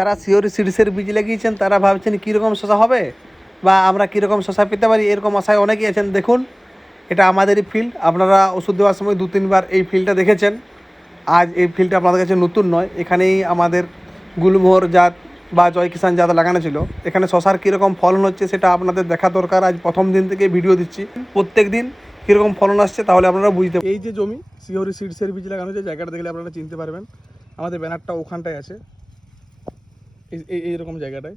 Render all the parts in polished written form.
যারা সিওরি সিডসের বীজ লাগিয়েছেন তারা ভাবছেন কীরকম শশা হবে বা আমরা কীরকম শশা পেতে পারি, এরকম আশায় অনেকেই আছেন। দেখুন, এটা আমাদেরই ফিল্ড। আপনারা ওষুধ দেওয়ার সময় 2-3 বার এই ফিল্ডটা দেখেছেন। আজ এই ফিল্ডটা আপনাদের কাছে নতুন নয়, এখানেই আমাদের গুলমোহর জাত বা জয় কিষাণ জাত লাগানো ছিল। এখানে শশার কীরকম ফলন হচ্ছে সেটা আপনাদের দেখা দরকার। আজ প্রথম দিন থেকে ভিডিও দিচ্ছি, প্রত্যেক দিন কীরকম ফলন আসছে তাহলে আপনারা বুঝতে। এই যে জমি সিওরি সিডসের বীজ লাগানো হচ্ছে, জায়গাটা দেখলে আপনারা চিনতে পারবেন। আমাদের ব্যানারটা ওখানটায় আছে, এইরকম জায়গাটায়।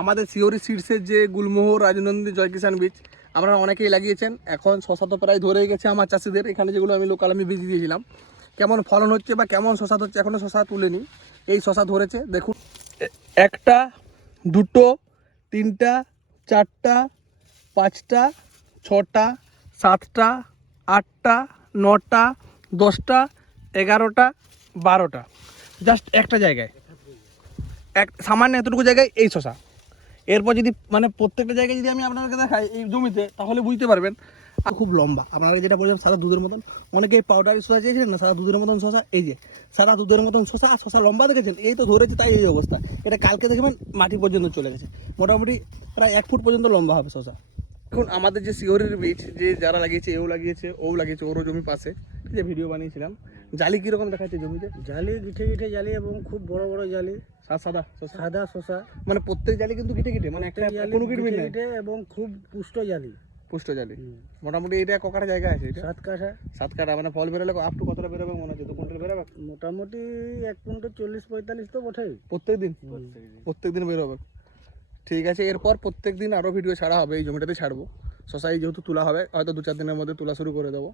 আমাদের সিওরি সিডসের যে গুলমোহর, রাজনন্দী, জয় কিষাণ বীজ আপনারা অনেকেই লাগিয়েছেন। এখন শশা তো প্রায় ধরে গেছে আমার চাষিদের। এখানে যেগুলো আমি লোকাল বীজ দিয়েছিলাম, কেমন ফলন হচ্ছে বা কেমন শশা হচ্ছে এখনও শশা তুলেনি। এই শশা ধরেছে দেখুন, 1টা 2টো 3টা 4টা 5টা 6টা 7টা 8টা 9টা 10টা 11টা 12টা, জাস্ট একটা জায়গায়, সামান্য এতটুকু জায়গায় এই শশা। এরপর যদি মানে প্রত্যেকটা জায়গায় যদি আমি আপনাদেরকে দেখাই এই জমিতে, তাহলে বুঝতে পারবেন। আর খুব লম্বা, আপনারা যেটা বলছেন সাদা দুধের মতন, অনেকেই পাউডারি শশা চেয়েছিলেন না, সাদা দুধের মতন শশা। এই যে সাদা দুধের মতন শশা, শশা লম্বা দেখেছেন, এই তো ধরেছে, তাই এই অবস্থা। এটা কালকে দেখবেন মাটি পর্যন্ত চলে গেছে, মোটামুটি প্রায় 1 ফুট পর্যন্ত লম্বা হবে শশা। এখন আমাদের যে সিওরির বীজ যে যারা লাগিয়েছে, ও লাগিয়েছে ওরও জমি পাশে, যে ভিডিও বানিয়েছিলাম। জালি কীরকম দেখাচ্ছে জমিতে? জালি গিঠে গিঠে জালি এবং খুব বড় বড় জালি, সাদা সাদা শশা। মানে প্রত্যেক জালি কিন্তু গিটে গিটে, মানে একটা কোনো গিট মিল নেই, এবং খুব পুষ্ট জালি। পুষ্ট জালি। মোটামুটি এটা ককাটা জায়গা আছে? এটা 7 কাঠা। 7 কাঠা। মানে ফল বেরোলে আপ টু কতটা বেরোবে মনে হচ্ছে? 2 কুইন্টাল বেরোবে মোটামুটি 1 কুইন্টাল 40-45 তো বটেই প্রত্যেক দিন বেরোবে। ঠিক আছে, এরপর প্রত্যেক দিন আরও ভিডিও ছাড়া হবে। এই জমিটাতে ছাড়বো শশা, যেহেতু তোলা হবে, হয়তো 2-4 দিনের মধ্যে তোলা শুরু করে দেবো।